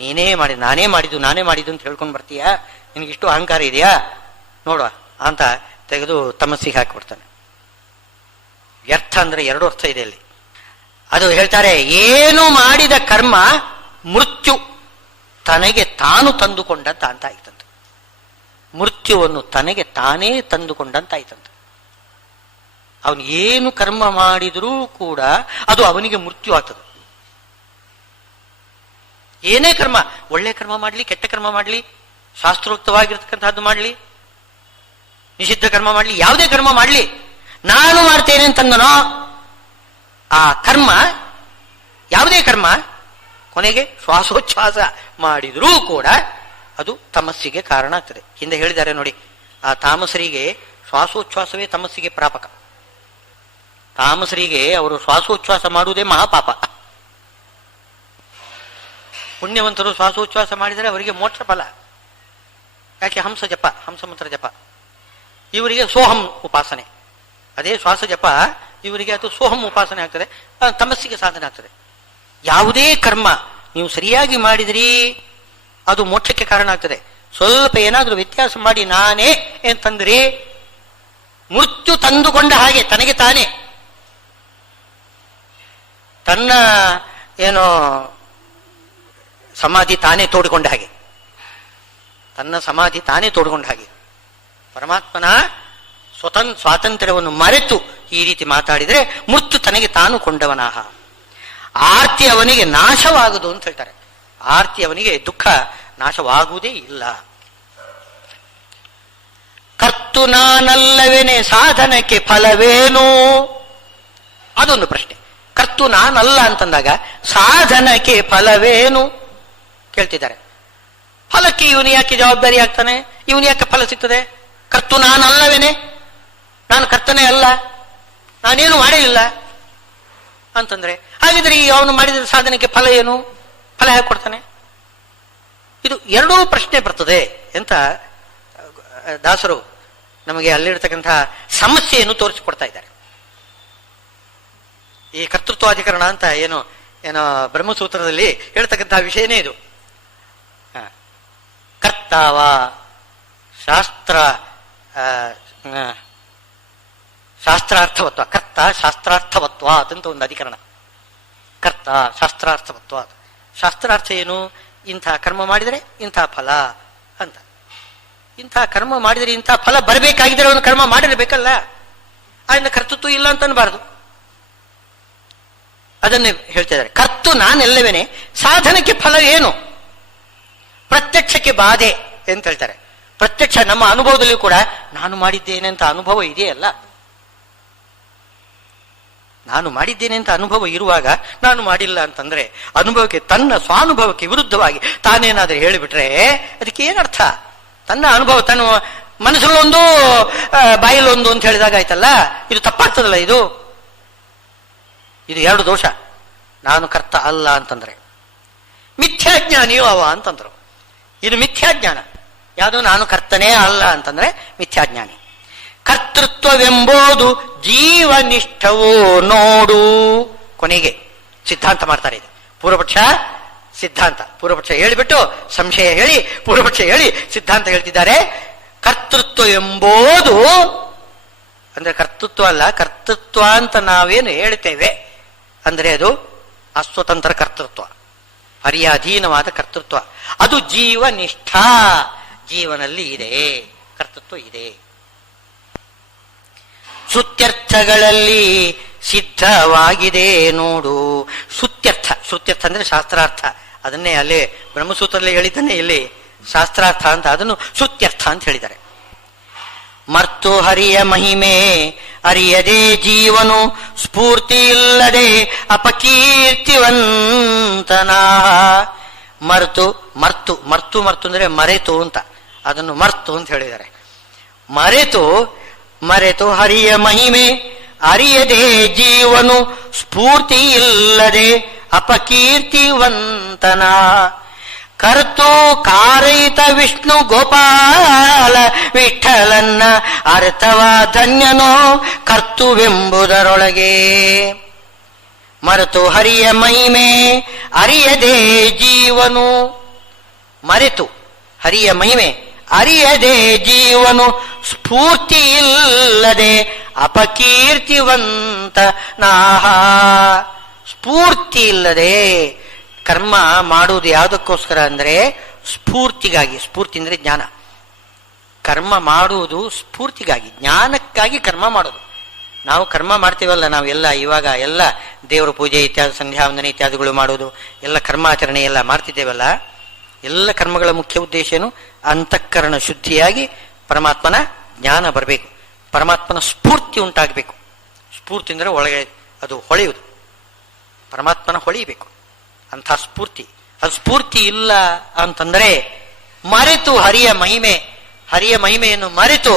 ನೀನೇ ಮಾಡಿ, ನಾನೇ ಮಾಡಿದ್ದು ಅಂತ ಹೇಳ್ಕೊಂಡು ಬರ್ತೀಯಾ? ನಿನಗಿಷ್ಟು ಅಹಂಕಾರ ಇದೆಯಾ ನೋಡುವ ಅಂತ ತೆಗೆದು ತಮಸ್ಸಿಗೆ ಹಾಕಿಬಿಡ್ತಾನೆ. ವ್ಯರ್ಥ ಅಂದ್ರೆ ಎರಡು ಅರ್ಥ ಇದೆ ಅಲ್ಲಿ. ಅದು ಹೇಳ್ತಾರೆ, ಏನು ಮಾಡಿದ ಕರ್ಮ ಮೃತ್ಯು ತನಗೆ ತಾನು ತಂದುಕೊಂಡಂತ ಅಂತ ಆಯ್ತಂತೆ. ಮೃತ್ಯುವನ್ನು ತನಗೆ ತಾನೇ ತಂದುಕೊಂಡಂತಾಯ್ತಂತೆ. ಅವನು ಏನು ಕರ್ಮ ಮಾಡಿದರೂ ಕೂಡ ಅದು ಅವನಿಗೆ ಮೃತ್ಯು ಆಗ್ತದೆ. ಏನೇ ಕರ್ಮ, ಒಳ್ಳೆ ಕರ್ಮ ಮಾಡಲಿ, ಕೆಟ್ಟ ಕರ್ಮ ಮಾಡಲಿ, ಶಾಸ್ತ್ರೋಕ್ತವಾಗಿರ್ತಕ್ಕಂಥದ್ದು ಮಾಡಲಿ, ನಿಷಿದ್ಧ ಕರ್ಮ ಮಾಡಲಿ, ಯಾವುದೇ ಕರ್ಮ ಮಾಡಲಿ, ನಾನು ಮಾಡ್ತೇನೆ ಅಂತಂದನೋ ಆ ಕರ್ಮ, ಯಾವುದೇ ಕರ್ಮ ಕೊನೆಗೆ ಶ್ವಾಸೋಚ್ಛ್ವಾಸ ಮಾಡಿದರೂ ಕೂಡ ಅದು ತಮಸ್ಸಿಗೆ ಕಾರಣ ಆಗ್ತದೆ. ಹಿಂದೆ ಹೇಳಿದ್ದಾರೆ ನೋಡಿ, ಆ ತಾಮಸರಿಗೆ ಶ್ವಾಸೋಚ್ಛ್ವಾಸವೇ ತಮಸ್ಸಿಗೆ ಪ್ರಾಪಕ. ತಾಮಸರಿಗೆ ಅವರು ಶ್ವಾಸೋಚ್ಛ್ವಾಸ ಮಾಡುವುದೇ ಮಹಾಪಾಪ. ಪುಣ್ಯವಂತರು ಶ್ವಾಸೋಚ್ಛ್ವಾಸ ಮಾಡಿದರೆ ಅವರಿಗೆ ಮೋಕ್ಷ ಫಲ. ಯಾಕೆ? ಹಂಸ ಜಪ, ಹಂಸಮಂತ್ರ ಜಪ. ಇವರಿಗೆ ಸೋಹಂ ಉಪಾಸನೆ, ಅದೇ ಶ್ವಾಸ ಜಪ ಇವರಿಗೆ ಅದು ಸೋಹಂ ಉಪಾಸನೆ ಆಗ್ತದೆ, ತಮಸ್ಸಿಗೆ ಸಾಧನೆ ಆಗ್ತದೆ. ಯಾವುದೇ ಕರ್ಮ ನೀವು ಸರಿಯಾಗಿ ಮಾಡಿದ್ರಿ ಅದು ಮೋಕ್ಷಕ್ಕೆ ಕಾರಣ ಆಗ್ತದೆ. ಸ್ವಲ್ಪ ಏನಾದರೂ ವ್ಯತ್ಯಾಸ ಮಾಡಿ ನಾನೇ ಅಂತಂದ್ರಿ ಮೃತ್ಯು ತಂದುಕೊಂಡ ಹಾಗೆ, ತನಗೆ ತಾನೇ ತನ್ನ ಏನೋ ಸಮಾಧಿ ತಾನೇ ತೋಡಿಕೊಂಡ ಹಾಗೆ, ತನ್ನ ಸಮಾಧಿ ತಾನೇ ತೋಡಿಕೊಂಡ ಹಾಗೆ. ಪರಮಾತ್ಮನ ಸ್ವಾತಂತ್ರ್ಯವನ್ನು ಮರೆತು ಈ ರೀತಿ ಮಾತಾಡಿದರೆ ಮೃತ್ಯು ತನಗೆ ತಾನು ಕೊಂಡವನಾಹ. ಆರ್ತಿ ಅವನಿಗೆ ನಾಶವಾಗುವುದು ಅಂತ ಹೇಳ್ತಾರೆ. ಆರ್ತಿ ಅವನಿಗೆ ದುಃಖ ನಾಶವಾಗುವುದೇ ಇಲ್ಲ. ಕರ್ತು ನಾನಲ್ಲವೇನೆ ಸಾಧನಕ್ಕೆ ಫಲವೇನು? ಅದೊಂದು ಪ್ರಶ್ನೆ. ಕರ್ತು ನಾನಲ್ಲ ಅಂತಂದಾಗ ಸಾಧನಕ್ಕೆ ಫಲವೇನು ಕೇಳ್ತಿದ್ದಾರೆ. ಫಲಕ್ಕೆ ಇವನು ಯಾಕೆ ಜವಾಬ್ದಾರಿ ಆಗ್ತಾನೆ? ಇವನು ಯಾಕೆ ಫಲ ಸಿಗ್ತದೆ? ಕರ್ತು ನಾನಲ್ಲವೇನೆ, ನಾನು ಕರ್ತನೇ ಅಲ್ಲ, ನಾನೇನು ಮಾಡಲಿಲ್ಲ ಅಂತಂದ್ರೆ ಹಾಗಿದ್ರೆ ಈ ಅವನು ಮಾಡಿದ ಸಾಧನೆಗೆ ಫಲ ಏನು? ಫಲ ಹೇಗೆ ಕೊಡ್ತಾನೆ? ಇದು ಎರಡೂ ಪ್ರಶ್ನೆ ಬರ್ತದೆ ಅಂತ ದಾಸರು ನಮಗೆ ಅಲ್ಲಿರ್ತಕ್ಕಂಥ ಸಮಸ್ಯೆಯನ್ನು ತೋರಿಸಿಕೊಡ್ತಾ ಇದ್ದಾರೆ. ಈ ಕರ್ತೃತ್ವಾಧಿಕರಣ ಅಂತ ಏನೋ ಬ್ರಹ್ಮಸೂತ್ರದಲ್ಲಿ ಹೇಳ್ತಕ್ಕಂತಹ ವಿಷಯನೇ ಇದು. ಕರ್ತಾವ ಶಾಸ್ತ್ರಾರ್ಥವತ್ವ, ಕರ್ತ ಶಾಸ್ತ್ರಾರ್ಥವತ್ವ ಅಂತ ಒಂದು ಅಧಿಕರಣ. ಕರ್ತ ಶಾಸ್ತ್ರಾರ್ಥವತ್ವ. ಶಾಸ್ತ್ರಾರ್ಥ ಏನು? ಇಂಥ ಕರ್ಮ ಮಾಡಿದರೆ ಇಂಥ ಫಲ ಅಂತ. ಇಂಥ ಕರ್ಮ ಮಾಡಿದರೆ ಇಂಥ ಫಲ ಬರಬೇಕಾಗಿದ್ರೆ ಅವನು ಕರ್ಮ ಮಾಡಿರಬೇಕಲ್ಲ, ಅದನ್ನ ಕರ್ತೃತ್ವ ಇಲ್ಲ ಅಂತ ಅನ್ಬಾರ್ದು. ಅದನ್ನೇ ಹೇಳ್ತಾ ಇದ್ದಾರೆ. ಕರ್ತು ನಾನೆಲ್ಲವೇನೆ, ಸಾಧನಕ್ಕೆ ಫಲ ಏನು? ಪ್ರತ್ಯಕ್ಷಕ್ಕೆ ಬಾಧೆ ಅಂತ ಹೇಳ್ತಾರೆ. ಪ್ರತ್ಯಕ್ಷ ನಮ್ಮ ಅನುಭವದಲ್ಲಿ ಕೂಡ ನಾನು ಮಾಡಿದ್ದೇನೆ ಅಂತ ಅನುಭವ ಇದೆಯಲ್ಲ. ನಾನು ಮಾಡಿದ್ದೇನೆ ಅಂತ ಅನುಭವ ಇರುವಾಗ ನಾನು ಮಾಡಿಲ್ಲ ಅಂತಂದ್ರೆ ಅನುಭವಕ್ಕೆ, ತನ್ನ ಸ್ವಾನುಭವಕ್ಕೆ ವಿರುದ್ಧವಾಗಿ ತಾನೇನಾದ್ರೂ ಹೇಳಿಬಿಟ್ರೆ ಅದಕ್ಕೆ ಏನರ್ಥ? ತನ್ನ ಅನುಭವ ತನ್ನ ಮನಸ್ಸಲ್ಲೊಂದು ಬಾಯಲ್ಲೊಂದು ಅಂತ ಹೇಳಿದಾಗ ಆಯ್ತಲ್ಲ, ಇದು ತಪ್ಪಾಗ್ತದಲ್ಲ. ಇದು ಎರಡು ದೋಷ. ನಾನು ಕರ್ತ ಅಲ್ಲ ಅಂತಂದ್ರೆ ಮಿಥ್ಯಾಜ್ಞಾನಿಯೋ ಅವ ಅಂತಂದ್ರು. ಇದು ಮಿಥ್ಯಾಜ್ಞಾನ. ಯಾವುದು? ನಾನು ಕರ್ತನೇ ಅಲ್ಲ ಅಂತಂದ್ರೆ ಮಿಥ್ಯಾಜ್ಞಾನಿ. ಕರ್ತೃತ್ವವೆಂಬುದು ಜೀವನಿಷ್ಠವೋ ನೋಡು. ಕೊನೆಗೆ ಸಿದ್ಧಾಂತ ಮಾಡ್ತಾರೆ. ಇದು ಪೂರ್ವಪಕ್ಷ ಸಿದ್ಧಾಂತ. ಪೂರ್ವಪಕ್ಷ ಹೇಳಿಬಿಟ್ಟು ಸಂಶಯ ಹೇಳಿ, ಪೂರ್ವಪಕ್ಷ ಹೇಳಿ ಸಿದ್ಧಾಂತ ಹೇಳ್ತಿದ್ದಾರೆ. ಕರ್ತೃತ್ವ ಎಂಬುದು ಅಂದ್ರೆ ಕರ್ತೃತ್ವ ಅಲ್ಲ, ಕರ್ತೃತ್ವ ಅಂತ ನಾವೇನು ಹೇಳ್ತೇವೆ ಅಂದ್ರೆ ಅದು ಅಸ್ವತಂತ್ರ ಕರ್ತೃತ್ವ, ಹರಿಯ ಅಧೀನವಾದ ಕರ್ತೃತ್ವ. ಅದು ಜೀವನಿಷ್ಠ, ಜೀವನಲ್ಲಿ ಇದೆ, ಕರ್ತೃತ್ವ ಇದೆ. ಶ್ರುತ್ಯರ್ಥಗಳಲ್ಲಿ ಸಿದ್ಧವಾಗಿದೆ ನೋಡು. ಶ್ರುತ್ಯರ್ಥ ಅಂದ್ರೆ ಶಾಸ್ತ್ರಾರ್ಥ. ಅದನ್ನೇ ಅಲ್ಲಿ ಬ್ರಹ್ಮಸೂತ್ರದಲ್ಲಿ ಹೇಳಿದ್ದಾನೆ, ಇಲ್ಲಿ ಶಾಸ್ತ್ರಾರ್ಥ ಅಂತ, ಅದನ್ನು ಶ್ರುತ್ಯರ್ಥ ಅಂತ ಹೇಳಿದ್ದಾರೆ. ಮರ್ತು ಹರಿಯ ಮಹಿಮೆ ಅರಿಯದೆ ಜೀವನು ಸ್ಫೂರ್ತಿ ಇಲ್ಲದೆ ಅಪಕೀರ್ತಿವಂತನ. ಮರ್ತು ಅಂದ್ರೆ ಮರೆತು ಅಂತ, ಅದನ್ನು ಮರ್ತು ಅಂತ ಹೇಳಿದ್ದಾರೆ. ಮರೆತು ಹರಿಯ ಮಹಿಮೆ ಅರಿಯದೆ ಜೀವನು ಸ್ಫೂರ್ತಿ ಇಲ್ಲದೆ ಅಪಕೀರ್ತಿವಂತನ. ಕರ್ತು ಕಾರಯಿತ ವಿಷ್ಣು ಗೋಪಾಲ ವಿಠಲನ್ನ ಅರ್ಥವ ಧನ್ಯನೋ ಕರ್ತುವೆಂಬುದರೊಳಗೆ. ಮರೆತು ಹರಿಯ ಮಹಿಮೆ ಅರಿಯದೆ ಜೀವನು ಮರೆತು ಹರಿಯ ಮಹಿಮೆ ಅರಿಯದೆ ಜೀವನು ಸ್ಫೂರ್ತಿ ಇಲ್ಲದೆ ಅಪಕೀರ್ತಿವಂತ ನಾಹ. ಸ್ಫೂರ್ತಿ ಇಲ್ಲದೆ ಕರ್ಮ ಮಾಡುವುದು ಯಾವುದಕ್ಕೋಸ್ಕರ ಅಂದ್ರೆ ಸ್ಫೂರ್ತಿಗಾಗಿ. ಸ್ಫೂರ್ತಿ ಅಂದ್ರೆ ಜ್ಞಾನ. ಕರ್ಮ ಮಾಡುವುದು ಸ್ಫೂರ್ತಿಗಾಗಿ, ಜ್ಞಾನಕ್ಕಾಗಿ ಕರ್ಮ ಮಾಡೋದು. ನಾವು ಕರ್ಮ ಮಾಡ್ತೀವಲ್ಲ, ನಾವೆಲ್ಲ ಇವಾಗ ಎಲ್ಲ ದೇವರ ಪೂಜೆ ಇತ್ಯಾದಿ, ಸಂಧ್ಯಾ ವಂದನೆ ಇತ್ಯಾದಿಗಳು ಮಾಡೋದು, ಎಲ್ಲ ಕರ್ಮಾಚರಣೆ ಎಲ್ಲ ಮಾಡ್ತಿದ್ದೇವಲ್ಲ, ಎಲ್ಲ ಕರ್ಮಗಳ ಮುಖ್ಯ ಉದ್ದೇಶ ಏನು? ಅಂತಃಕರಣ ಶುದ್ಧಿಯಾಗಿ ಪರಮಾತ್ಮನ ಜ್ಞಾನ ಬರಬೇಕು, ಪರಮಾತ್ಮನ ಸ್ಫೂರ್ತಿ ಉಂಟಾಗಬೇಕು. ಸ್ಫೂರ್ತಿ ಅಂದರೆ ಒಳಗೆ ಅದು ಹೊಳೆಯುವುದು, ಪರಮಾತ್ಮನ ಹೊಳೆಯಬೇಕು ಅಂಥ ಸ್ಫೂರ್ತಿ. ಅದು ಸ್ಫೂರ್ತಿ ಇಲ್ಲ ಅಂತಂದರೆ ಮರೆತು ಹರಿಯ ಮಹಿಮೆ, ಹರಿಯ ಮಹಿಮೆಯನ್ನು ಮರೆತು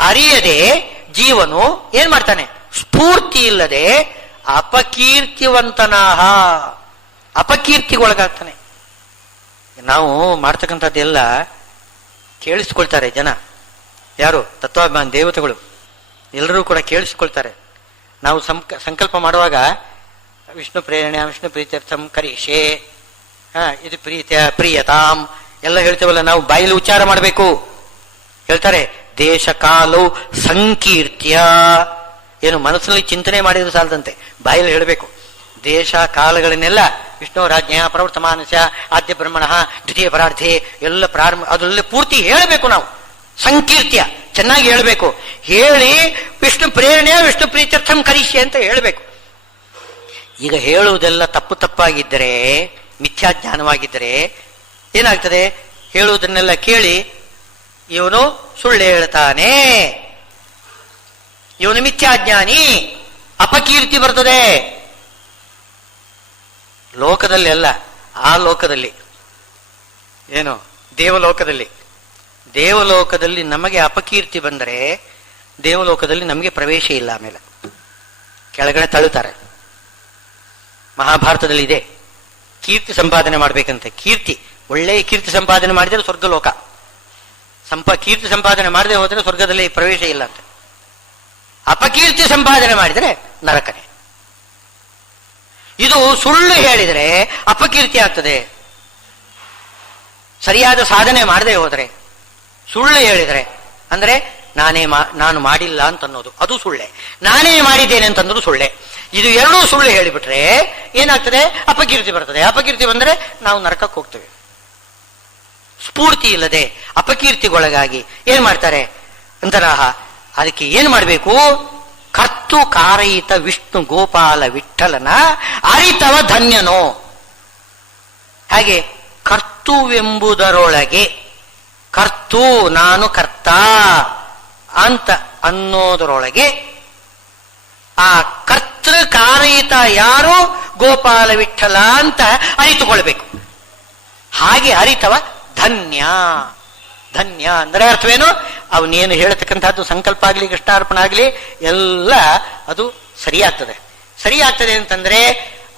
ಅರಿಯದೆ ಜೀವನು ಏನ್ ಮಾಡ್ತಾನೆ? ಸ್ಫೂರ್ತಿ ಇಲ್ಲದೆ ಅಪಕೀರ್ತಿವಂತನಾಹ, ಅಪಕೀರ್ತಿಗೊಳಗಾಗ್ತಾನೆ. ನಾವು ಮಾಡ್ತಕ್ಕಂಥದ್ದೆಲ್ಲ ಕೇಳಿಸ್ಕೊಳ್ತಾರೆ ಜನ, ಯಾರು ತತ್ವಾಭಿಮಾನ ದೇವತೆಗಳು ಎಲ್ಲರೂ ಕೂಡ ಕೇಳಿಸ್ಕೊಳ್ತಾರೆ. ನಾವು ಸಂಕಲ್ಪ ಮಾಡುವಾಗ ವಿಷ್ಣು ಪ್ರೇರಣೆ, ವಿಷ್ಣು ಪ್ರೀತ್ಯರ್ಥಂ ಕರಿಷೆ, ಇದು ಪ್ರಿಯತಾಂ ಎಲ್ಲ ಹೇಳ್ತೇವಲ್ಲ, ನಾವು ಬಾಯಲ್ಲಿ ಉಚ್ಚಾರ ಮಾಡಬೇಕು. ಹೇಳ್ತಾರೆ ದೇಶ ಕಾಲು ಸಂಕೀರ್ತ್ಯ, ಏನು ಮನಸ್ಸಿನಲ್ಲಿ ಚಿಂತನೆ ಮಾಡಿದ್ರು ಸಾಲದಂತೆ, ಬಾಯಲ್ಲಿ ಹೇಳಬೇಕು. ದೇಶ ಕಾಲಗಳನ್ನೆಲ್ಲ ವಿಷ್ಣುರಾಜ್ಞ ಪ್ರವರ್ತಮಾನಸ್ಯ ಆದ್ಯ ಬ್ರಹ್ಮಣಃ ದ್ವಿತೀಯ ಪರಾರ್ಥೆ ಎಲ್ಲ ಪ್ರಾರಂಭ ಅದರಲ್ಲಿ ಪೂರ್ತಿ ಹೇಳಬೇಕು. ನಾವು ಸಂಕೀರ್ತ್ಯ ಚೆನ್ನಾಗಿ ಹೇಳಬೇಕು. ಹೇಳಿ ವಿಷ್ಣು ಪ್ರೇರಣೆ ವಿಷ್ಣು ಪ್ರೀತ್ಯರ್ಥಂ ಕರಿಷ್ಯೆ ಅಂತ ಹೇಳಬೇಕು. ಈಗ ಹೇಳುವುದೆಲ್ಲ ತಪ್ಪು ತಪ್ಪಾಗಿದ್ದರೆ, ಮಿಥ್ಯಾಜ್ಞಾನವಾಗಿದ್ದರೆ ಏನಾಗ್ತದೆ? ಹೇಳುವುದನ್ನೆಲ್ಲ ಕೇಳಿ ಇವನು ಸುಳ್ಳು ಹೇಳ್ತಾನೆ, ಇವನು ಮಿಥ್ಯಾಜ್ಞಾನಿ, ಅಪಕೀರ್ತಿ ಬರ್ತದೆ. ಲೋಕದಲ್ಲಿ ಅಲ್ಲ, ಆ ಲೋಕದಲ್ಲಿ ಏನು ದೇವಲೋಕದಲ್ಲಿ, ದೇವಲೋಕದಲ್ಲಿ ನಮಗೆ ಅಪಕೀರ್ತಿ ಬಂದರೆ ದೇವಲೋಕದಲ್ಲಿ ನಮಗೆ ಪ್ರವೇಶ ಇಲ್ಲ. ಆಮೇಲೆ ಕೆಳಗಡೆ ತಳ್ಳುತ್ತಾರೆ. ಮಹಾಭಾರತದಲ್ಲಿ ಇದೆ, ಕೀರ್ತಿ ಸಂಪಾದನೆ ಮಾಡ್ಬೇಕಂತೆ. ಕೀರ್ತಿ, ಒಳ್ಳೆಯ ಕೀರ್ತಿ ಸಂಪಾದನೆ ಮಾಡಿದರೆ ಸ್ವರ್ಗಲೋಕ, ಕೀರ್ತಿ ಸಂಪಾದನೆ ಮಾಡದೆ ಹೋದರೆ ಸ್ವರ್ಗದಲ್ಲಿ ಪ್ರವೇಶ ಇಲ್ಲ ಅಂತ. ಅಪಕೀರ್ತಿ ಸಂಪಾದನೆ ಮಾಡಿದರೆ ನರಕನೇ. ಇದು ಸುಳ್ಳು ಹೇಳಿದರೆ ಅಪಕೀರ್ತಿ ಆಗ್ತದೆ. ಸರಿಯಾದ ಸಾಧನೆ ಮಾಡದೆ ಹೋದರೆ, ಸುಳ್ಳು ಹೇಳಿದರೆ ಅಂದ್ರೆ ನಾನು ಮಾಡಿಲ್ಲ ಅಂತ ಅನ್ನೋದು ಅದು ಸುಳ್ಳೆ, ನಾನೇ ಮಾಡಿದ್ದೇನೆ ಅಂತಂದ್ರು ಸುಳ್ಳೆ. ಇದು ಎರಡೂ ಸುಳ್ಳು ಹೇಳಿಬಿಟ್ರೆ ಏನಾಗ್ತದೆ? ಅಪಕೀರ್ತಿ ಬರ್ತದೆ. ಅಪಕೀರ್ತಿ ಬಂದರೆ ನಾವು ನರಕಕ್ಕೆ ಹೋಗ್ತೇವೆ. ಸ್ಫೂರ್ತಿ ಇಲ್ಲದೆ ಅಪಕೀರ್ತಿಗೊಳಗಾಗಿ ಏನ್ ಮಾಡ್ತಾರೆ ಅಂತರಾಹ. ಅದಕ್ಕೆ ಏನ್ ಮಾಡಬೇಕು? ಕರ್ತು ಕಾರಯಿತ ವಿಷ್ಣು ಗೋಪಾಲ ವಿಠಲನ ಅರಿತವ ಧನ್ಯನೋ. ಹಾಗೆ ಕರ್ತುವೆಂಬುದರೊಳಗೆ, ಕರ್ತು ನಾನು ಕರ್ತ ಅಂತ ಅನ್ನೋದರೊಳಗೆ ಆ ಕರ್ತೃ ಕಾರಯಿತ ಯಾರು? ಗೋಪಾಲ ವಿಠಲ ಅಂತ ಅರಿತುಕೊಳ್ಬೇಕು. ಹಾಗೆ ಅರಿತವ ಧನ್ಯ. ಧನ್ಯ ಅಂದರೆ ಅರ್ಥವೇನು? ಅವನೇನು ಹೇಳತಕ್ಕಂಥದ್ದು ಸಂಕಲ್ಪ ಆಗಲಿ ಕೃಷ್ಣಾರ್ಪಣ ಆಗಲಿ ಎಲ್ಲ ಅದು ಸರಿಯಾಗ್ತದೆ. ಸರಿಯಾಗ್ತದೆ ಅಂತಂದ್ರೆ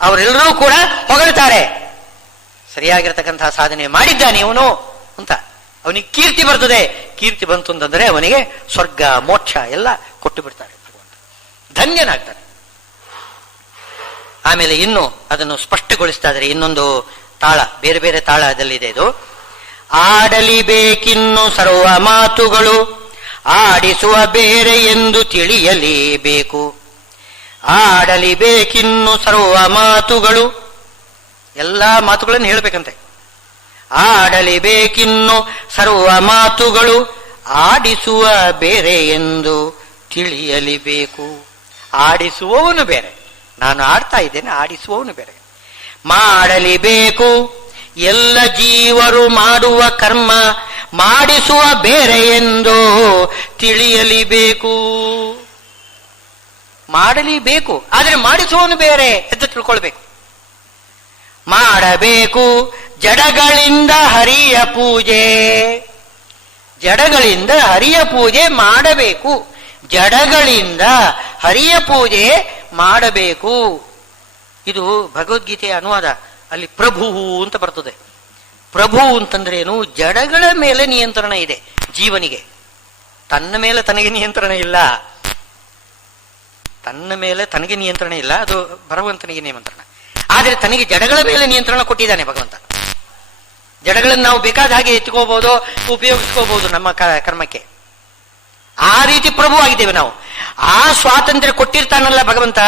ಅವರೆಲ್ಲರೂ ಕೂಡ ಹೊಗಳ್ತಾರೆ, ಸರಿಯಾಗಿರ್ತಕ್ಕಂತಹ ಸಾಧನೆ ಮಾಡಿದ್ದಾನೆ ಇವನು ಅಂತ. ಅವನಿಗೆ ಕೀರ್ತಿ ಬರ್ತದೆ. ಕೀರ್ತಿ ಬಂತು ಅಂತಂದ್ರೆ ಅವನಿಗೆ ಸ್ವರ್ಗ ಮೋಕ್ಷ ಎಲ್ಲ ಕೊಟ್ಟು ಬಿಡ್ತಾರೆ ಭಗವಂತ, ಧನ್ಯನಾಗ್ತಾನೆ. ಆಮೇಲೆ ಇನ್ನು ಅದನ್ನು ಸ್ಪಷ್ಟಗೊಳಿಸ್ತಾ ಇದ್ದಾರೆ. ಇನ್ನೊಂದು ತಾಳ, ಬೇರೆ ಬೇರೆ ತಾಳದಲ್ಲಿದೆ ಇದು. ಆಡಲಿಬೇಕಿನ್ನು ಸರ್ವ ಮಾತುಗಳು, ಆಡಿಸುವ ಬೇರೆ ಎಂದು ತಿಳಿಯಲೇಬೇಕು. ಆಡಲಿಬೇಕಿನ್ನು ಸರ್ವ ಮಾತುಗಳು, ಎಲ್ಲಾ ಮಾತುಗಳನ್ನು ಹೇಳಬೇಕಂತೆ. ಆಡಲಿಬೇಕಿನ್ನು ಸರ್ವ ಮಾತುಗಳು, ಆಡಿಸುವ ಬೇರೆ ಎಂದು ತಿಳಿಯಲೇಬೇಕು. ಆಡಿಸುವವನು ಬೇರೆ, ನಾನು ಆಡ್ತಾ ಇದ್ದೇನೆ, ಆಡಿಸುವವನು ಬೇರೆ. ಮಾಡಲಿಬೇಕು ಎಲ್ಲ ಜೀವರು ಮಾಡುವ ಕರ್ಮ, ಮಾಡಿಸುವ ಬೇರೆ ಎಂದು ತಿಳಿಯಲಿಬೇಕು. ಮಾಡಲಿಬೇಕು, ಆದರೆ ಮಾಡಿಸುವವನು ಬೇರೆ ಎಂದು ತಿಳ್ಕೊಳ್ಬೇಕು. ಮಾಡಬೇಕು ಜಡಗಳಿಂದ ಹರಿಯ ಪೂಜೆ, ಜಡಗಳಿಂದ ಹರಿಯ ಪೂಜೆ ಮಾಡಬೇಕು. ಜಡಗಳಿಂದ ಹರಿಯ ಪೂಜೆ ಮಾಡಬೇಕು. ಇದು ಭಗವದ್ಗೀತೆಯ ಅನುವಾದ. ಅಲ್ಲಿ ಪ್ರಭು ಅಂತ ಬರ್ತದೆ. ಪ್ರಭು ಅಂತಂದ್ರೆ ಏನು? ಜಡಗಳ ಮೇಲೆ ನಿಯಂತ್ರಣ ಇದೆ ಜೀವನಿಗೆ, ತನ್ನ ಮೇಲೆ ತನಗೆ ನಿಯಂತ್ರಣ ಇಲ್ಲ. ತನ್ನ ಮೇಲೆ ತನಗೆ ನಿಯಂತ್ರಣ ಇಲ್ಲ, ಅದು ಭಗವಂತನಿಗೆ ನಿಯಂತ್ರಣ. ಆದರೆ ತನಗೆ ಜಡಗಳ ಮೇಲೆ ನಿಯಂತ್ರಣ ಕೊಟ್ಟಿದ್ದಾನೆ ಭಗವಂತ. ಜಡಗಳನ್ನು ನಾವು ಬೇಕಾದ ಹಾಗೆ ಎತ್ಕೋಬಹುದು, ಉಪಯೋಗಿಸ್ಕೋಬಹುದು ನಮ್ಮ ಕರ್ಮಕ್ಕೆ. ಆ ರೀತಿ ಪ್ರಭು ಆಗಿದ್ದೇವೆ ನಾವು. ಆ ಸ್ವಾತಂತ್ರ್ಯ ಕೊಟ್ಟಿರ್ತಾನಲ್ಲ ಭಗವಂತ,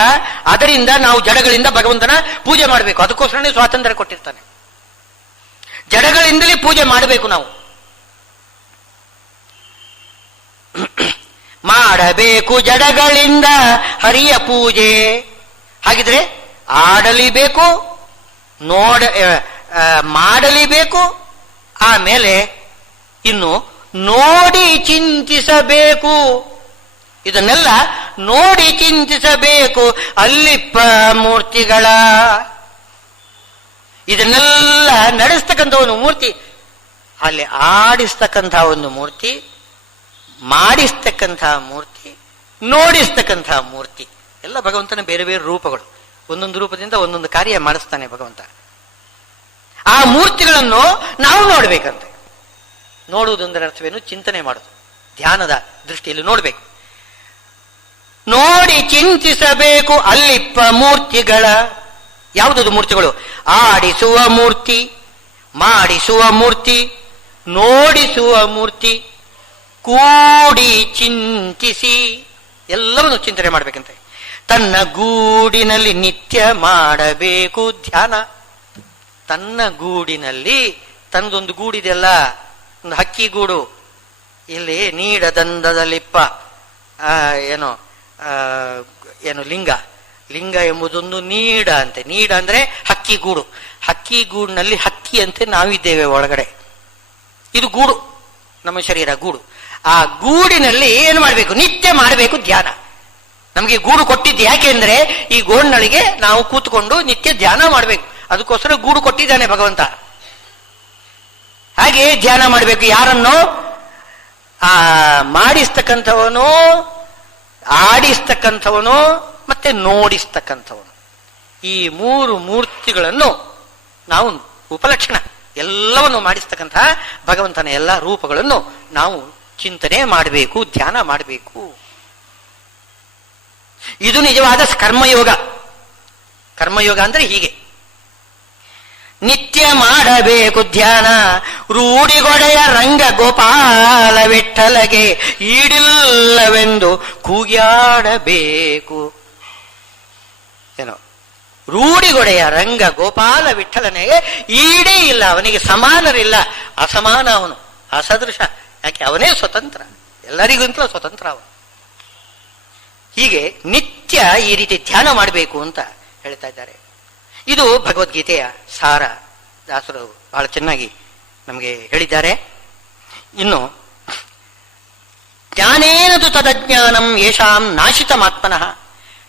ಅದರಿಂದ ನಾವು ಜಡಗಳಿಂದ ಭಗವಂತನ ಪೂಜೆ ಮಾಡಬೇಕು. ಅದಕ್ಕೋಸ್ಕರನೇ ಸ್ವಾತಂತ್ರ್ಯ ಕೊಟ್ಟಿರ್ತಾನೆ. ಜಡಗಳಿಂದಲೇ ಪೂಜೆ ಮಾಡಬೇಕು ನಾವು. ಮಾಡಬೇಕು ಜಡಗಳಿಂದ ಹರಿಯ ಪೂಜೆ. ಹಾಗಿದ್ರೆ ಆಡಲಿಬೇಕು, ಮಾಡಲಿಬೇಕು, ಆಮೇಲೆ ಇನ್ನು ನೋಡಿ ಚಿಂತಿಸಬೇಕು. ಇದನ್ನೆಲ್ಲ ನೋಡಿ ಚಿಂತಿಸಬೇಕು. ಅಲ್ಲಿಪ್ಪ ಮೂರ್ತಿಗಳ, ಇದನ್ನೆಲ್ಲ ನಡೆಸ್ತಕ್ಕಂಥ ಒಂದು ಮೂರ್ತಿ, ಅಲ್ಲಿ ಆಡಿಸ್ತಕ್ಕಂಥ ಒಂದು ಮೂರ್ತಿ, ಮಾಡಿಸ್ತಕ್ಕಂಥ ಮೂರ್ತಿ, ನೋಡಿಸ್ತಕ್ಕಂಥ ಮೂರ್ತಿ, ಎಲ್ಲ ಭಗವಂತನ ಬೇರೆ ಬೇರೆ ರೂಪಗಳು. ಒಂದೊಂದು ರೂಪದಿಂದ ಒಂದೊಂದು ಕಾರ್ಯ ಮಾಡಿಸ್ತಾನೆ ಭಗವಂತ. ಆ ಮೂರ್ತಿಗಳನ್ನು ನಾವು ನೋಡ್ಬೇಕಂತೆ. ನೋಡುವುದೊಂದರ ಅರ್ಥವೇನು? ಚಿಂತನೆ ಮಾಡೋದು, ಧ್ಯಾನದ ದೃಷ್ಟಿಯಲ್ಲಿ ನೋಡ್ಬೇಕು. ನೋಡಿ ಚಿಂತಿಸಬೇಕು ಅಲ್ಲಿಪ್ಪ ಮೂರ್ತಿಗಳ. ಯಾವುದದು ಮೂರ್ತಿಗಳು? ಆಡಿಸುವ ಮೂರ್ತಿ, ಮಾಡಿಸುವ ಮೂರ್ತಿ, ನೋಡಿಸುವ ಮೂರ್ತಿ, ಕೂಡಿ ಚಿಂತಿಸಿ ಎಲ್ಲವನ್ನು ಚಿಂತನೆ ಮಾಡ್ಬೇಕಂತೆ. ತನ್ನ ಗೂಡಿನಲ್ಲಿ ನಿತ್ಯ ಮಾಡಬೇಕು ಧ್ಯಾನ. ತನ್ನ ಗೂಡಿನಲ್ಲಿ, ತನ್ನದೊಂದು ಗೂಡಿದೆಯಲ್ಲ, ಒಂದು ಹಕ್ಕಿ ಗೂಡು, ಇಲ್ಲಿ ನೀಡದಂದದಲ್ಲಿಪ್ಪ ಏನು ಲಿಂಗ, ಲಿಂಗ ಎಂಬುದೊಂದು ನೀಡ ಅಂತೆ. ನೀಡ ಅಂದ್ರೆ ಹಕ್ಕಿ ಗೂಡು. ಹಕ್ಕಿ ಗೂಡಿನಲ್ಲಿ ಹಕ್ಕಿ ಅಂತೆ ನಾವಿದ್ದೇವೆ ಒಳಗಡೆ. ಇದು ಗೂಡು, ನಮ್ಮ ಶರೀರ ಗೂಡು. ಆ ಗೂಡಿನಲ್ಲಿ ಏನು ಮಾಡಬೇಕು? ನಿತ್ಯ ಮಾಡಬೇಕು ಧ್ಯಾನ. ನಮಗೆ ಗೂಡು ಕೊಟ್ಟಿದ್ದು ಯಾಕೆಂದ್ರೆ ಈ ಗೋಡಿನೊಳಗೆ ನಾವು ಕೂತ್ಕೊಂಡು ನಿತ್ಯ ಧ್ಯಾನ ಮಾಡಬೇಕು. ಅದಕ್ಕೋಸ್ಕರ ಗೂಡು ಕೊಟ್ಟಿದ್ದಾನೆ ಭಗವಂತ. ಹಾಗೆ ಧ್ಯಾನ ಮಾಡಬೇಕು. ಯಾರನ್ನು? ಮಾಡಿಸ್ತಕ್ಕಂಥವನು, ಆಡಿಸ್ತಕ್ಕಂಥವನು, ಮತ್ತೆ ನೋಡಿಸ್ತಕ್ಕಂಥವನು. ಈ ಮೂರು ಮೂರ್ತಿಗಳನ್ನು ನಾವು ಉಪಲಕ್ಷಣ ಎಲ್ಲವನ್ನು ಮಾಡಿಸ್ತಕ್ಕಂತಹ ಭಗವಂತನ ಎಲ್ಲ ರೂಪಗಳನ್ನು ನಾವು ಚಿಂತನೆ ಮಾಡಬೇಕು, ಧ್ಯಾನ ಮಾಡಬೇಕು. ಇದು ನಿಜವಾದ ಕರ್ಮಯೋಗ. ಕರ್ಮಯೋಗ ಅಂದ್ರೆ ಹೀಗೆ ನಿತ್ಯ ಮಾಡಬೇಕು ಧ್ಯಾನ. ರೂಢಿಗೊಡೆಯ ರಂಗ ಗೋಪಾಲ ವಿಠ್ಠಲಗೆ ಈಡಿಲ್ಲವೆಂದು ಕೂಗ್ಯಾಡಬೇಕು. ಏನೋ ರೂಢಿಗೊಡೆಯ ರಂಗ ಗೋಪಾಲ ವಿಠ್ಠಲನಿಗೆ ಈಡೇ ಇಲ್ಲ, ಅವನಿಗೆ ಸಮಾನರಿಲ್ಲ, ಅಸಮಾನ ಅವನು, ಅಸದೃಶ. ಯಾಕೆ? ಅವನೇ ಸ್ವತಂತ್ರ, ಎಲ್ಲರಿಗಿಂತಲೂ ಸ್ವತಂತ್ರ ಅವನು. ಹೀಗೆ ನಿತ್ಯ ಈ ರೀತಿ ಧ್ಯಾನ ಮಾಡಬೇಕು ಅಂತ ಹೇಳ್ತಾ ಇದ್ದಾರೆ. ಇದು ಭಗವದ್ಗೀತೆಯ ಸಾರ. ದಾಸರು ಬಹಳ ಚೆನ್ನಾಗಿ ನಮಗೆ ಹೇಳಿದ್ದಾರೆ. ಇನ್ನು ಜ್ಞಾನೇನದು ತದಜ್ಞಾನಂ ಯೇಷಾಂ ನಾಶಿತಮಾತ್ಮನಃ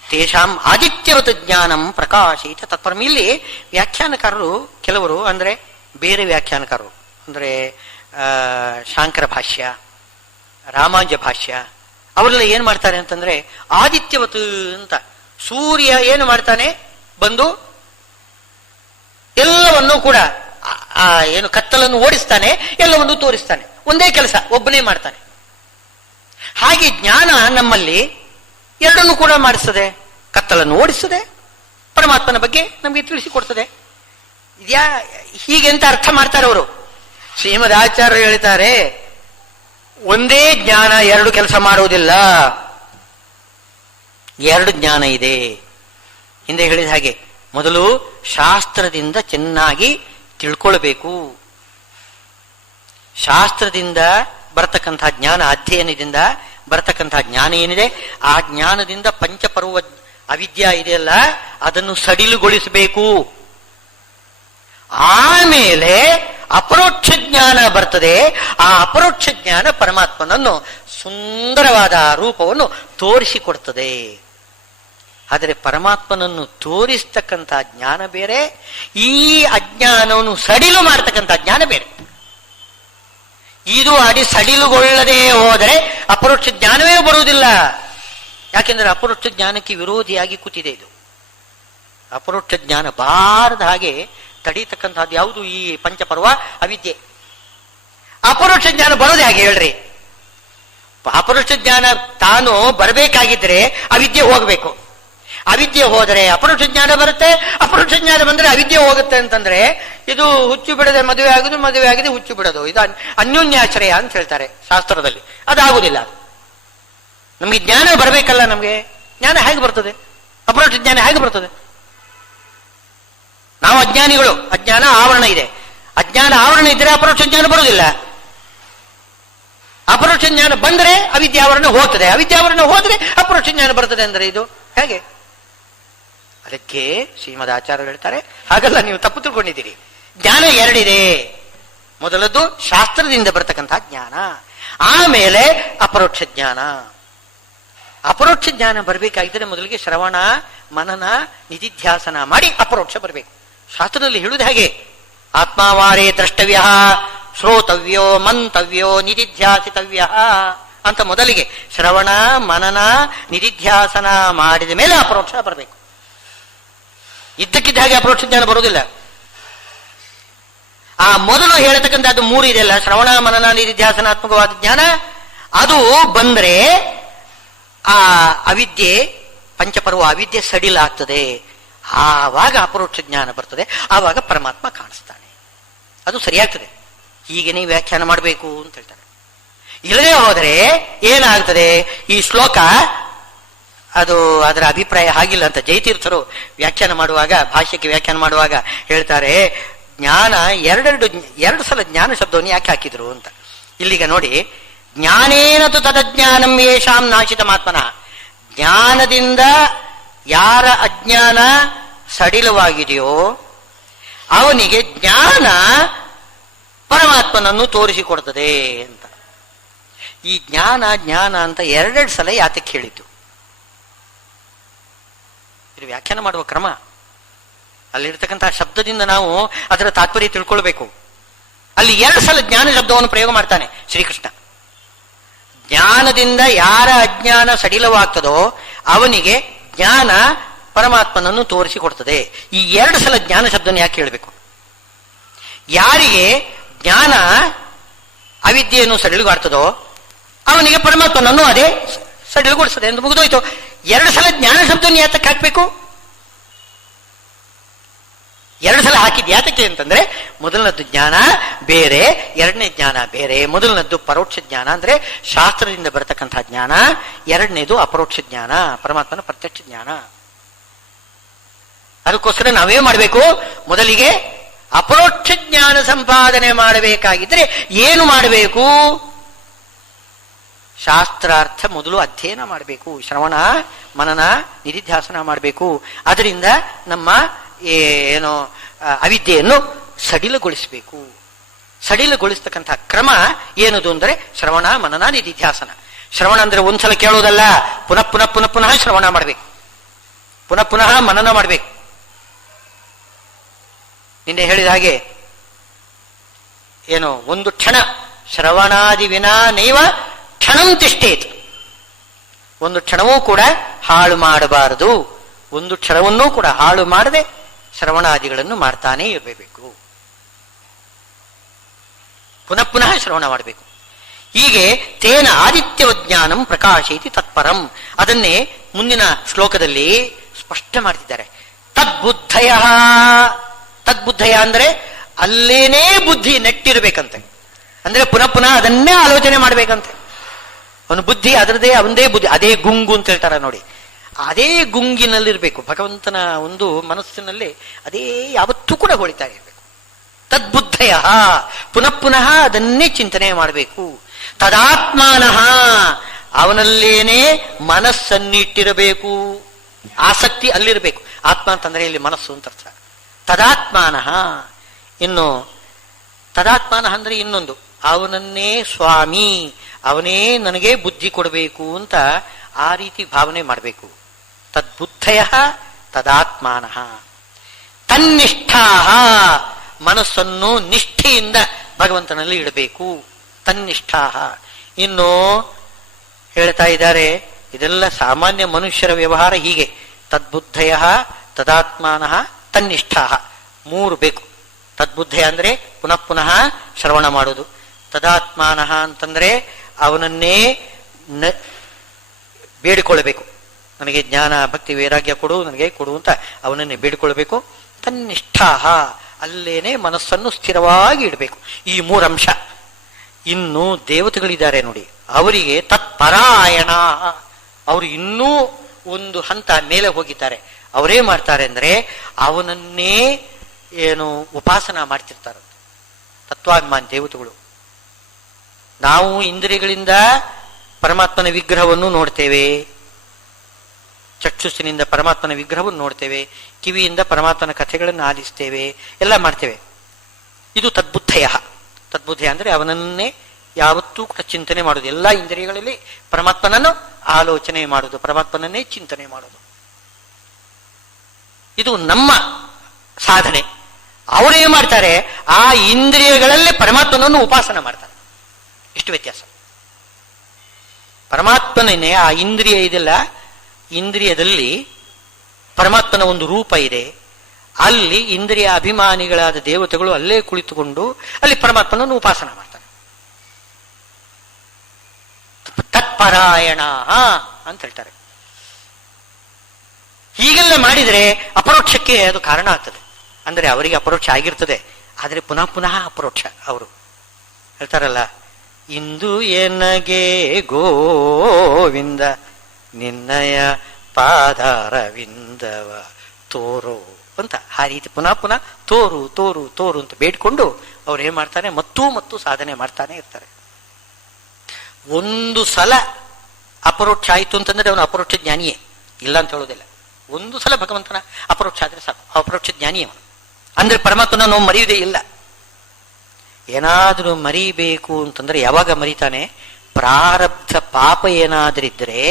ತೇಷಾಂ ಆದಿತ್ಯವತ ಜ್ಞಾನಂ ಪ್ರಕಾಶಿತ ತತ್ಪರಂ. ಇಲ್ಲಿ ವ್ಯಾಖ್ಯಾನಕಾರರು ಕೆಲವರು, ಅಂದ್ರೆ ಬೇರೆ ವ್ಯಾಖ್ಯಾನಕಾರರು, ಅಂದ್ರೆ ಶಾಂಕರ ಭಾಷ್ಯ, ರಾಮಾನುಜ ಭಾಷ್ಯ, ಅವರೆಲ್ಲ ಏನ್ ಮಾಡ್ತಾರೆ ಅಂತಂದ್ರೆ ಆದಿತ್ಯವತ್ ಅಂತ, ಸೂರ್ಯ ಏನು ಮಾಡ್ತಾನೆ? ಬಂದು ಎಲ್ಲವನ್ನೂ ಕೂಡ ಏನು ಕತ್ತಲನ್ನು ಓಡಿಸ್ತಾನೆ, ಎಲ್ಲವನ್ನೂ ತೋರಿಸ್ತಾನೆ. ಒಂದೇ ಕೆಲಸ ಒಬ್ಬನೇ ಮಾಡ್ತಾನೆ. ಹಾಗೆ ಜ್ಞಾನ ನಮ್ಮಲ್ಲಿ ಎರಡನ್ನೂ ಕೂಡ ಮಾಡಿಸ್ತದೆ. ಕತ್ತಲನ್ನು ಓಡಿಸ್ತದೆ, ಪರಮಾತ್ಮನ ಬಗ್ಗೆ ನಮಗೆ ತಿಳಿಸಿಕೊಡ್ತದೆ. ಇದ್ಯಾ ಹೀಗೆ ಅಂತ ಅರ್ಥ ಮಾಡ್ತಾರೆ ಅವರು. ಶ್ರೀಮದ್ ಆಚಾರ್ಯರು ಹೇಳ್ತಾರೆ, ಒಂದೇ ಜ್ಞಾನ ಎರಡು ಕೆಲಸ ಮಾಡುವುದಿಲ್ಲ, ಎರಡು ಜ್ಞಾನ ಇದೆ. ಹಿಂದೆ ಹೇಳಿದ ಹಾಗೆ ಮೊದಲು ಶಾಸ್ತ್ರದಿಂದ ಚೆನ್ನಾಗಿ ತಿಳ್ಕೊಳ್ಬೇಕು. ಶಾಸ್ತ್ರದಿಂದ ಬರತಕ್ಕಂತಹ ಜ್ಞಾನ, ಅಧ್ಯಯನದಿಂದ ಬರತಕ್ಕಂತಹ ಜ್ಞಾನ ಏನಿದೆ, ಆ ಜ್ಞಾನದಿಂದ ಪಂಚಪರ್ವ ಅವಿದ್ಯಾ ಇದೆಯಲ್ಲ, ಅದನ್ನು ಸಡಿಲುಗೊಳಿಸಬೇಕು. ಆಮೇಲೆ ಅಪರೋಕ್ಷ ಜ್ಞಾನ ಬರ್ತದೆ. ಆ ಅಪರೋಕ್ಷ ಜ್ಞಾನ ಪರಮಾತ್ಮನನ್ನು ಸುಂದರವಾದ ರೂಪವನ್ನು ತೋರಿಸಿಕೊಡ್ತದೆ. ಆದರೆ ಪರಮಾತ್ಮನನ್ನು ತೋರಿಸ್ತಕ್ಕಂಥ ಜ್ಞಾನ ಬೇರೆ, ಈ ಅಜ್ಞಾನವನ್ನು ಸಡಿಲು ಮಾಡತಕ್ಕಂಥ ಜ್ಞಾನ ಬೇರೆ. ಇದು ಸಡಿಲುಗೊಳ್ಳದೆ ಹೋದರೆ ಅಪರೋಕ್ಷ ಜ್ಞಾನವೇ ಬರುವುದಿಲ್ಲ. ಯಾಕೆಂದ್ರೆ ಅಪರೋಕ್ಷ ಜ್ಞಾನಕ್ಕೆ ವಿರೋಧಿಯಾಗಿ ಕೂತಿದೆ ಇದು. ಅಪರೋಕ್ಷ ಜ್ಞಾನ ಬಾರದ ಹಾಗೆ ತಡೀತಕ್ಕಂಥದ್ದು ಯಾವುದು? ಈ ಪಂಚಪರ್ವ ಅವಿದ್ಯೆ. ಅಪರೋಕ್ಷ ಜ್ಞಾನ ಬರೋದು ಹೇಗೆ ಹೇಳ್ರಿ? ಅಪರೋಕ್ಷ ಜ್ಞಾನ ತಾನು ಬರಬೇಕಾಗಿದ್ರೆ ಅವಿದ್ಯೆ ಹೋಗ್ಬೇಕು. ಅವಿದ್ಯೆ ಹೋದರೆ ಅಪರೋಕ್ಷ ಜ್ಞಾನ ಬರುತ್ತೆ, ಅಪರೋಕ್ಷ ಜ್ಞಾನ ಬಂದ್ರೆ ಅವಿದ್ಯೆ ಹೋಗುತ್ತೆ ಅಂತಂದ್ರೆ ಇದು ಹುಚ್ಚು ಬಿಡದೆ ಮದುವೆ ಆಗುದು, ಮದುವೆ ಆಗಿದೆ ಹುಚ್ಚು ಬಿಡೋದು, ಇದು ಅನ್ಯೋನ್ಯಾಶ್ರಯ ಅಂತ ಹೇಳ್ತಾರೆ ಶಾಸ್ತ್ರದಲ್ಲಿ. ಅದಾಗುದಿಲ್ಲ. ನಮಗೆ ಜ್ಞಾನ ಬರಬೇಕಲ್ಲ. ನಮಗೆ ಜ್ಞಾನ ಹೇಗೆ ಬರ್ತದೆ? ಅಪರೋಕ್ಷ ಜ್ಞಾನ ಹೇಗೆ ಬರ್ತದೆ? ನಾವು ಅಜ್ಞಾನಿಗಳು, ಅಜ್ಞಾನ ಆವರಣ ಇದೆ. ಅಜ್ಞಾನ ಆವರಣ ಇದ್ರೆ ಅಪರೋಕ್ಷ ಜ್ಞಾನ ಬರುವುದಿಲ್ಲ. ಅಪರೋಕ್ಷ ಜ್ಞಾನ ಬಂದರೆ ಅವಿದ್ಯಾವರಣ ಹೋಗ್ತದೆ, ಅವಿದ್ಯಾವರಣ ಹೋದ್ರೆ ಅಪರೋಕ್ಷ ಜ್ಞಾನ ಬರ್ತದೆ. ಅಂದ್ರೆ ಇದು ಹೇಗೆ? ಅದಕ್ಕೆ ಶ್ರೀಮದ್ ಆಚಾರ್ಯರು ಹೇಳ್ತಾರೆ, ಹಾಗಲ್ಲ, ನೀವು ತಪ್ಪು ತಿಳ್ಕೊಂಡಿದ್ದೀರಿ. ಜ್ಞಾನ ಎರಡಿದೆ. ಮೊದಲದ್ದು ಶಾಸ್ತ್ರದಿಂದ ಬರ್ತಕ್ಕಂತಹ ಜ್ಞಾನ, ಆಮೇಲೆ ಅಪರೋಕ್ಷ ಜ್ಞಾನ. ಅಪರೋಕ್ಷ ಜ್ಞಾನ ಬರಬೇಕಾಗಿದ್ದರೆ ಮೊದಲಿಗೆ ಶ್ರವಣ ಮನನ ನಿಧಿಧ್ಯಾಸನ ಮಾಡಿ ಅಪರೋಕ್ಷ ಬರಬೇಕು. ಶಾಸ್ತ್ರದಲ್ಲಿ ಹೇಳುವುದು ಹಾಗೆ, ಆತ್ಮಾವಾರೇ ದ್ರಷ್ಟವ್ಯ ಶ್ರೋತವ್ಯೋ ಮಂತವ್ಯೋ ನಿಧಿಧ್ಯಾಸಿತವ್ಯ ಅಂತ ಮೊದಲಿಗೆ ಶ್ರವಣ ಮನನ ನಿಧಿಧ್ಯಾಸನ ಮಾಡಿದ ಮೇಲೆ ಅಪರೋಕ್ಷ ಬರಬೇಕು. ಇದ್ದಕ್ಕಿದ್ದ ಹಾಗೆ ಅಪರೋಕ್ಷ ಜ್ಞಾನ ಬರುವುದಿಲ್ಲ. ಆ ಮೊದಲು ಹೇಳತಕ್ಕಂಥದ್ದು ಮೂರು ಇದೆಯಲ್ಲ, ಶ್ರವಣ ಮನನ ನಿಧಿಧ್ಯಾಸನಾತ್ಮಕವಾದ ಜ್ಞಾನ, ಅದು ಬಂದ್ರೆ ಆ ಅವಿದ್ಯೆ, ಪಂಚಪರ್ವ ಅವಿದ್ಯೆ ಸಡಿಲಾಗ್ತದೆ. ಆವಾಗ ಅಪರೋಕ್ಷ ಜ್ಞಾನ ಬರ್ತದೆ, ಆವಾಗ ಪರಮಾತ್ಮ ಕಾಣಿಸ್ತಾನೆ. ಅದು ಸರಿಯಾಗ್ತದೆ. ಹೀಗೇನೆ ವ್ಯಾಖ್ಯಾನ ಮಾಡಬೇಕು ಅಂತ ಹೇಳ್ತಾರೆ. ಇಲ್ಲದೆ ಹೋದರೆ ಏನಾಗ್ತದೆ? ಈ ಶ್ಲೋಕ ಅದು ಅದರ ಅಭಿಪ್ರಾಯ ಹಾಗಿಲ್ಲ ಅಂತ ಜಯತೀರ್ಥರು ವ್ಯಾಖ್ಯಾನ ಮಾಡುವಾಗ, ಭಾಷ್ಯಕ್ಕೆ ವ್ಯಾಖ್ಯಾನ ಮಾಡುವಾಗ ಹೇಳ್ತಾರೆ, ಜ್ಞಾನ ಎರಡು ಸಲ ಜ್ಞಾನ ಶಬ್ದವನ್ನು ಯಾಕೆ ಹಾಕಿದ್ರು ಅಂತ. ಇಲ್ಲಿಗ ನೋಡಿ, ಜ್ಞಾನೇನತು ತದಜ್ಞಾನಂ ಯೇಷಾಂ ನಾಶಿತಮಾತ್ಮನಃ. ಜ್ಞಾನದಿಂದ ಯಾರ ಅಜ್ಞಾನ ಸಡಿಲವಾಗಿದೆಯೋ ಅವನಿಗೆ ಜ್ಞಾನ ಪರಮಾತ್ಮನನ್ನು ತೋರಿಸಿಕೊಡ್ತದೆ ಅಂತ. ಈ ಜ್ಞಾನ ಜ್ಞಾನ ಅಂತ ಎರಡೆರಡು ಸಲ ಯಾತಕ್ಕೆ ಹೇಳಿದ್ದು? ಇದು ವ್ಯಾಖ್ಯಾನ ಮಾಡುವ ಕ್ರಮ. ಅಲ್ಲಿರ್ತಕ್ಕಂತಹ ಶಬ್ದದಿಂದ ನಾವು ಅದರ ತಾತ್ಪರ್ಯ ತಿಳ್ಕೊಳ್ಬೇಕು. ಅಲ್ಲಿ ಎರಡು ಸಲ ಜ್ಞಾನ ಶಬ್ದವನ್ನು ಪ್ರಯೋಗ ಮಾಡ್ತಾನೆ ಶ್ರೀಕೃಷ್ಣ. ಜ್ಞಾನದಿಂದ ಯಾರ ಅಜ್ಞಾನ ಸಡಿಲವಾಗ್ತದೋ ಅವನಿಗೆ ಜ್ಞಾನ ಪರಮಾತ್ಮನನ್ನು ತೋರಿಸಿಕೊಡ್ತದೆ. ಈ ಎರಡು ಸಲ ಜ್ಞಾನ ಶಬ್ದವನ್ನು ಯಾಕೆ ಹೇಳಬೇಕು? ಯಾರಿಗೆ ಜ್ಞಾನ ಅವಿದ್ಯೆಯನ್ನು ಸಡಿಲುಗಾಡ್ತದೋ ಅವನಿಗೆ ಪರಮಾತ್ಮನನ್ನು ಅದೇ ಸಡಿಲುಗೊಳಿಸ್ತದೆ ಎಂದು ಮುಗಿದೋಯ್ತು. ಎರಡು ಸಲ ಜ್ಞಾನ ಶಬ್ದವನ್ನು ಯಾತಕ್ಕೆ ಹಾಕ್ಬೇಕು? ಎರಡು ಸಲ ಹಾಕಿದ್ ಯಾತಕ್ಕೆ ಅಂತಂದ್ರೆ, ಮೊದಲನದ್ದು ಜ್ಞಾನ ಬೇರೆ, ಎರಡನೇ ಜ್ಞಾನ ಬೇರೆ. ಮೊದಲನದ್ದು ಪರೋಕ್ಷ ಜ್ಞಾನ ಅಂದ್ರೆ ಶಾಸ್ತ್ರದಿಂದ ಬರತಕ್ಕಂತಹ ಜ್ಞಾನ, ಎರಡನೇದು ಅಪರೋಕ್ಷ ಜ್ಞಾನ, ಪರಮಾತ್ಮನ ಪ್ರತ್ಯಕ್ಷ ಜ್ಞಾನ. ಅದಕ್ಕೋಸ್ಕರ ನಾವೇ ಮಾಡಬೇಕು? ಮೊದಲಿಗೆ ಅಪರೋಕ್ಷ ಜ್ಞಾನ ಸಂಪಾದನೆ ಮಾಡಬೇಕಾಗಿದ್ರೆ ಏನು ಮಾಡಬೇಕು? ಶಾಸ್ತ್ರಾರ್ಥ ಮೊದಲು ಅಧ್ಯಯನ ಮಾಡಬೇಕು. ಶ್ರವಣ ಮನನ ನಿಧಿಧ್ಯಾಸನ ಮಾಡಬೇಕು. ಅದರಿಂದ ನಮ್ಮ ಏನೋ ಅವಿದ್ಯೆಯನ್ನು ಸಡಿಲಗೊಳಿಸಬೇಕು. ಸಡಿಲಗೊಳಿಸ್ತಕ್ಕಂತಹ ಕ್ರಮ ಏನದು ಅಂದರೆ ಶ್ರವಣ ಮನನ ನಿಧಿಧ್ಯಾಸನ. ಶ್ರವಣ ಅಂದ್ರೆ ಒಂದ್ಸಲ ಕೇಳೋದಲ್ಲ, ಪುನಃ ಪುನಃ ಪುನಃ ಪುನಃ ಶ್ರವಣ ಮಾಡಬೇಕು, ಪುನಃ ಪುನಃ ಮನನ ಮಾಡಬೇಕು. ನಿನ್ನೆ ಹೇಳಿದ ಹಾಗೆ ಏನು, ಒಂದು ಕ್ಷಣ ಶ್ರವಣಾದಿ ವಿನಾ ನೈವ ಕ್ಷಣಂ ತಿಷ್ಠೇತ್. ಒಂದು ಕ್ಷಣವೂ ಕೂಡ ಹಾಳು ಮಾಡಬಾರದು. ಒಂದು ಕ್ಷಣವನ್ನೂ ಕೂಡ ಹಾಳು ಮಾಡದೆ ಶ್ರವಣಾದಿಗಳನ್ನು ಮಾಡ್ತಾನೇ ಇರಬೇಕು. ಪುನಃ ಪುನಃ ಶ್ರವಣ ಮಾಡಬೇಕು. ಹೀಗೆ ತೇನ ಆದಿತ್ಯವಜ್ಞಾನಂ ಪ್ರಕಾಶೈತಿ ತತ್ಪರಂ. ಅದನ್ನೇ ಮುಂದಿನ ಶ್ಲೋಕದಲ್ಲಿ ಸ್ಪಷ್ಟ ಮಾಡ್ತಿದ್ದಾರೆ. ತದ್ಬುದ್ಧಯ. ತದ್ಬುದ್ಧಯ ಅಂದ್ರೆ ಅಲ್ಲೇನೇ ಬುದ್ಧಿ ನೆಟ್ಟಿರ್ಬೇಕಂತೆ. ಅಂದ್ರೆ ಪುನಃ ಪುನಃ ಅದನ್ನೇ ಆಲೋಚನೆ ಮಾಡ್ಬೇಕಂತೆ. ಅವನು ಬುದ್ಧಿ ಅದರದೇ, ಅವಂದೇ ಬುದ್ಧಿ, ಅದೇ ಗುಂಗು ಅಂತ ಹೇಳ್ತಾರ ನೋಡಿ. ಅದೇ ಗುಂಗಿನಲ್ಲಿರ್ಬೇಕು. ಭಗವಂತನ ಒಂದು ಮನಸ್ಸಿನಲ್ಲಿ ಅದೇ ಯಾವತ್ತೂ ಕೂಡ ಹೊಳಿತಾ ಇರಬೇಕು. ತದ್ಬುದ್ಧಯ, ಪುನಃ ಪುನಃ ಅದನ್ನೇ ಚಿಂತನೆ ಮಾಡಬೇಕು. ತದಾತ್ಮಾನಃ, ಅವನಲ್ಲೇನೆ ಮನಸ್ಸನ್ನಿಟ್ಟಿರಬೇಕು. ಆಸಕ್ತಿ ಅಲ್ಲಿರಬೇಕು. ಆತ್ಮ ಅಂತಂದ್ರೆ ಇಲ್ಲಿ ಮನಸ್ಸು ಅಂತ ಅರ್ಥ. ತದಾತ್ಮಾನಃ. ಇನ್ನು ತದಾತ್ಮಾನಃ ಅಂದ್ರೆ ಇನ್ನೊಂದು, ಅವನನ್ನೇ ಸ್ವಾಮಿ, ಅವನೇ ನನಗೆ ಬುದ್ಧಿ ಕೊಡಬೇಕು ಅಂತ ಆ ರೀತಿ ಭಾವನೆ ಮಾಡಬೇಕು. ತದ್ಬುದ್ಧಯ ತದಾತ್ಮಾನಃ. ತನ್ನಿಷ್ಠಾ, ಮನಸ್ಸನ್ನು ನಿಷ್ಠೆಯಿಂದ ಭಗವಂತನಲ್ಲಿ ಇಡಬೇಕು. ತನ್ನಿಷ್ಠಾ. ಇನ್ನು ಹೇಳ್ತಾ ಇದ್ದಾರೆ, ಇದೆಲ್ಲ ಸಾಮಾನ್ಯ ಮನುಷ್ಯರ ವ್ಯವಹಾರ ಹೀಗೆ. ತದ್ಬುದ್ಧಯ ತದಾತ್ಮಾನಃ ತನ್ನಿಷ್ಠಾ, ಮೂರು ಬೇಕು. ತದ್ಬುದ್ಧಯ ಅಂದ್ರೆ ಪುನಃ ಪುನಃ ಶ್ರವಣ ಮಾಡೋದು. ತದಾತ್ಮಾನಃ ಅಂತಂದ್ರೆ ಅವನನ್ನೇ ಬೇಡಿಕೊಳ್ಳಬೇಕು. ನನಗೆ ಜ್ಞಾನ ಭಕ್ತಿ ವೈರಾಗ್ಯ ಕೊಡು, ನನಗೆ ಕೊಡು ಅಂತ ಅವನನ್ನೇ ಬೇಡಿಕೊಳ್ಳಬೇಕು. ತನ್ನಿಷ್ಠಾ, ಅಲ್ಲೇನೆ ಮನಸ್ಸನ್ನು ಸ್ಥಿರವಾಗಿ ಇಡಬೇಕು. ಈ ಮೂರಂಶ. ಇನ್ನು ದೇವತೆಗಳಿದ್ದಾರೆ ನೋಡಿ, ಅವರಿಗೆ ತತ್ಪರಾಯಣ, ಅವರು ಇನ್ನೂ ಒಂದು ಹಂತ ಮೇಲೆ ಹೋಗಿದ್ದಾರೆ. ಅವರೇ ಮಾಡ್ತಾರೆ ಅಂದ್ರೆ ಅವನನ್ನೇ ಏನು ಉಪಾಸನ ಮಾಡ್ತಿರ್ತಾರೆ ತತ್ವಾಭಿಮಾನಿ ದೇವತೆಗಳು. ನಾವು ಇಂದ್ರಿಯಗಳಿಂದ ಪರಮಾತ್ಮನ ವಿಗ್ರಹವನ್ನು ನೋಡ್ತೇವೆ, ಚಕ್ಷುಸ್ಸಿನಿಂದ ಪರಮಾತ್ಮನ ವಿಗ್ರಹವನ್ನು ನೋಡ್ತೇವೆ, ಕಿವಿಯಿಂದ ಪರಮಾತ್ಮನ ಕಥೆಗಳನ್ನು ಆಲಿಸ್ತೇವೆ, ಎಲ್ಲ ಮಾಡ್ತೇವೆ. ಇದು ತದ್ಬುದ್ಧಯ. ತದ್ಬುದ್ಧಯ ಅಂದ್ರೆ ಅವನನ್ನೇ ಯಾವತ್ತೂ ಕೂಡ ಚಿಂತನೆ ಮಾಡೋದು. ಎಲ್ಲ ಇಂದ್ರಿಯಗಳಲ್ಲಿ ಪರಮಾತ್ಮನನ್ನು ಆಲೋಚನೆ ಮಾಡೋದು, ಪರಮಾತ್ಮನನ್ನೇ ಚಿಂತನೆ ಮಾಡೋದು. ಇದು ನಮ್ಮ ಸಾಧನೆ. ಅವರೇನ್ ಮಾಡ್ತಾರೆ, ಆ ಇಂದ್ರಿಯಗಳಲ್ಲೇ ಪರಮಾತ್ಮನನ್ನು ಉಪಾಸನ ಮಾಡ್ತಾರೆ. ಇಷ್ಟು ವ್ಯತ್ಯಾಸ. ಪರಮಾತ್ಮನೇ ಆ ಇಂದ್ರಿಯ ಇದೆಲ್ಲ, ಇಂದ್ರಿಯದಲ್ಲಿ ಪರಮಾತ್ಮನ ಒಂದು ರೂಪ ಇದೆ. ಅಲ್ಲಿ ಇಂದ್ರಿಯ ಅಭಿಮಾನಿಗಳಾದ ದೇವತೆಗಳು ಅಲ್ಲೇ ಕುಳಿತುಕೊಂಡು ಅಲ್ಲಿ ಪರಮಾತ್ಮನನ್ನು ಉಪಾಸನ ಮಾಡ್ತಾರೆ. ತತ್ಪರಾಯಣ ಅಂತ ಹೇಳ್ತಾರೆ. ಹೀಗೆಲ್ಲ ಮಾಡಿದರೆ ಅಪರೋಕ್ಷಕ್ಕೆ ಅದು ಕಾರಣ ಆಗ್ತದೆ. ಅಂದ್ರೆ ಅವರಿಗೆ ಅಪರೋಕ್ಷ ಆಗಿರ್ತದೆ, ಆದರೆ ಪುನಃ ಪುನಃ ಅಪರೋಕ್ಷ. ಅವರು ಹೇಳ್ತಾರಲ್ಲ, ಇಂದು ಎನಗೆ ಗೋವಿಂದ ನಿನ್ನಯ ಪಾದಾರವಿಂದವ ತೋರು ಅಂತ, ಆ ರೀತಿ ಪುನಃ ಪುನಃ ತೋರು ತೋರು ತೋರು ಅಂತ ಬೇಡ್ಕೊಂಡು ಅವ್ರು ಏನ್ ಮಾಡ್ತಾರೆ, ಮತ್ತೂ ಮತ್ತು ಸಾಧನೆ ಮಾಡ್ತಾನೆ ಇರ್ತಾರೆ. ಒಂದು ಸಲ ಅಪರೋಕ್ಷ ಆಯಿತು ಅಂತಂದ್ರೆ ಅವನು ಅಪರೋಕ್ಷ ಜ್ಞಾನಿಯೇ, ಇಲ್ಲ ಅಂತ ಹೇಳೋದಿಲ್ಲ. ಒಂದು ಸಲ ಭಗವಂತನ ಅಪರೋಕ್ಷ ಆದ್ರೆ ಸಾಕು, ಅಪರೋಕ್ಷ ಜ್ಞಾನಿ ಅವನು. ಅಂದ್ರೆ ಪರಮಾತ್ಮನ ನಾವು ಮರೆಯುವುದೇ ಇಲ್ಲ. ಏನಾದರೂ ಮರಿಬೇಕು ಅಂತಂದ್ರೆ ಯಾವಾಗ ಮರಿತಾನೆ, ಪ್ರಾರಬ್ಧ ಪಾಪ ಏನಾದರಿದ್ರೆ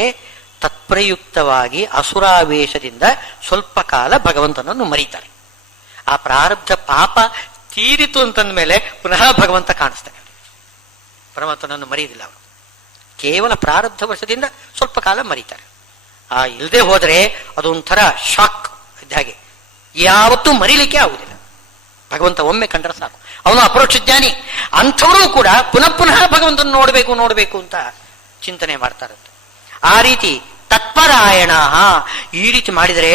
ತತ್ಪ್ರಯುಕ್ತವಾಗಿ ಅಸುರಾವೇಶದಿಂದ ಸ್ವಲ್ಪ ಕಾಲ ಭಗವಂತನನ್ನು ಮರೀತಾರೆ. ಆ ಪ್ರಾರಬ್ಧ ಪಾಪ ತೀರಿತು ಅಂತಂದ ಮೇಲೆ ಪುನಃ ಭಗವಂತ ಕಾಣಿಸ್ತಾನೆ. ಪರಮಾತ್ಮನನ್ನು ಮರೆಯುವುದಿಲ್ಲ ಅವನು. ಕೇವಲ ಪ್ರಾರಬ್ಧ ವರ್ಷದಿಂದ ಸ್ವಲ್ಪ ಕಾಲ ಮರೀತಾರೆ. ಇಲ್ಲದೆ ಹೋದ್ರೆ ಅದೊಂಥರ ಶಾಕ್ ಇದ್ದ ಹಾಗೆ, ಯಾವತ್ತೂ ಮರಿಲಿಕ್ಕೆ ಆಗುದಿಲ್ಲ. ಭಗವಂತ ಒಮ್ಮೆ ಕಂಡ್ರೆ ಸಾಕು, ಅವನು ಅಪರೋಕ್ಷ ಜ್ಞಾನಿ. ಅಂಥವರು ಕೂಡ ಪುನಃ ಪುನಃ ಭಗವಂತನ ನೋಡ್ಬೇಕು ನೋಡ್ಬೇಕು ಅಂತ ಚಿಂತನೆ ಮಾಡ್ತಾರಂತೆ. ಆ ರೀತಿ ತತ್ಪರಾಯಣ ಈ ರೀತಿ ಮಾಡಿದರೆ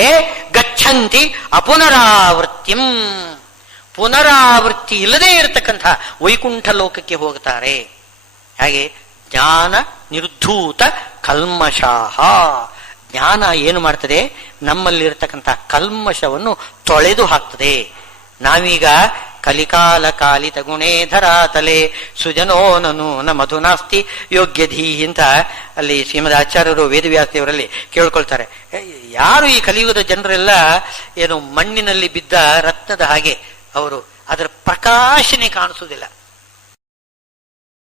ಗಚ್ಚಂತಿ ಅಪುನರಾವೃತ್ತಿಂ, ಪುನರಾವೃತ್ತಿ ಇಲ್ಲದೆ ಇರತಕ್ಕಂಥ ವೈಕುಂಠ ಲೋಕಕ್ಕೆ ಹೋಗ್ತಾರೆ. ಹಾಗೆ ಜ್ಞಾನ ನಿರ್ಧೂತ ಕಲ್ಮಷಾಹ, ಜ್ಞಾನ ಏನು ಮಾಡ್ತದೆ, ನಮ್ಮಲ್ಲಿರತಕ್ಕಂಥ ಕಲ್ಮಶವನ್ನು ತೊಳೆದು ಹಾಕ್ತದೆ. ನಾವೀಗ ಕಲಿಕಾಲ ಕಾಲಿತ ಗುಣೇಧರಾತಲೆ ಸುಜನೋನನು ನ ಮಧುನಾಸ್ತಿ ಯೋಗ್ಯಧೀ ಅಂತ ಅಲ್ಲಿ ಶ್ರೀಮದ್ ಆಚಾರ್ಯರು ವೇದವ್ಯಾಸದೇವರಲ್ಲಿ ಕೇಳ್ಕೊಳ್ತಾರೆ. ಯಾರು ಈ ಕಲಿಯುಗದ ಜನರೆಲ್ಲ ಏನು ಮಣ್ಣಿನಲ್ಲಿ ಬಿದ್ದ ರತ್ನದ ಹಾಗೆ, ಅವರು ಅದರ ಪ್ರಕಾಶನೆ ಕಾಣಿಸುವುದಿಲ್ಲ.